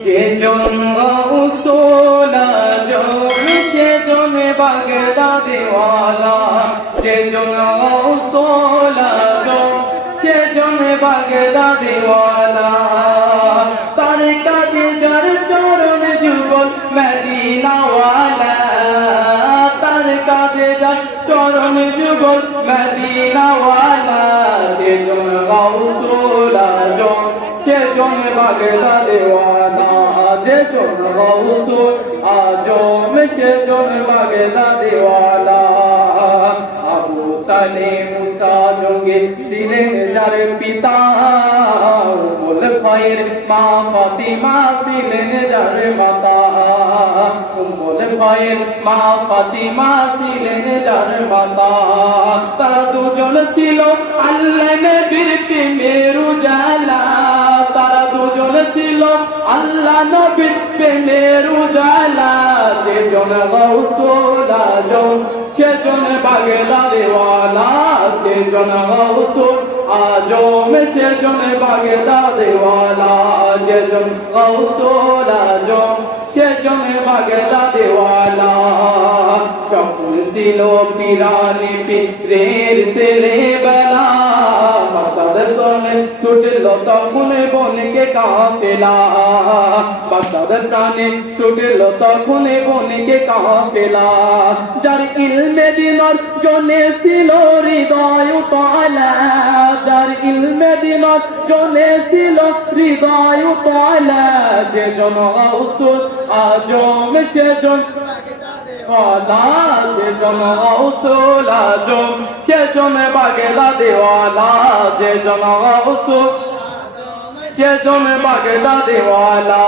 সেজন উসুল আজম সেজন বাগদাদিওয়ালা সেজন উসুল আজম সেজন বাগদাদিওয়ালা তার কাজে যার চরণ যুগল মদিনাওয়ালা তার কাজে যার চরণ যুগল মদিনাওয়ালা সেজন উসুল আজম সেজন বাগদাদিওয়ালা সেজন উসুল আজম সেজন বাগদাদিওয়ালা আবু সালেম মুসা জঙ্গে ছিলেন যার পিতা উম্মুল খায়র মা ফাতিমা ছিলেন যার মাতা উম্মুল খায়র মা ফাতিমা ছিলেন যার মাতা তারা দুজন ছিল আল্লাহ নবীর প্রেমের উজালা তারা দুজন ছিল আল্লাহ নবীর প্রেমের উজালা সেজন গৌসুল আজম সেজন বাগদাদিওয়ালা সেজন গৌসুল আজম সেজন বাগদাদিওয়ালা সেজন গৌসুল আজম সেজন বাগদাদিওয়ালা যখন ছিল পিরানি পিত্রের ছেলেবেলা বাগদাদের তনে ছুটল তখন বনকে কাফেলা বাগদাদের তনে ছুটল তখন বনকে কাফেলা যার ইলমে দিনার জনে ছিল হৃদয় তালা যার ইলমে দিনার জনে ছিল হৃদয় তালা সেজন গৌসুল আজম সেজন সেজন গৌসুল আজম সেজন বাগদাদিওয়ালা সেজন গৌসুল সেজন বাগদাদিওয়ালা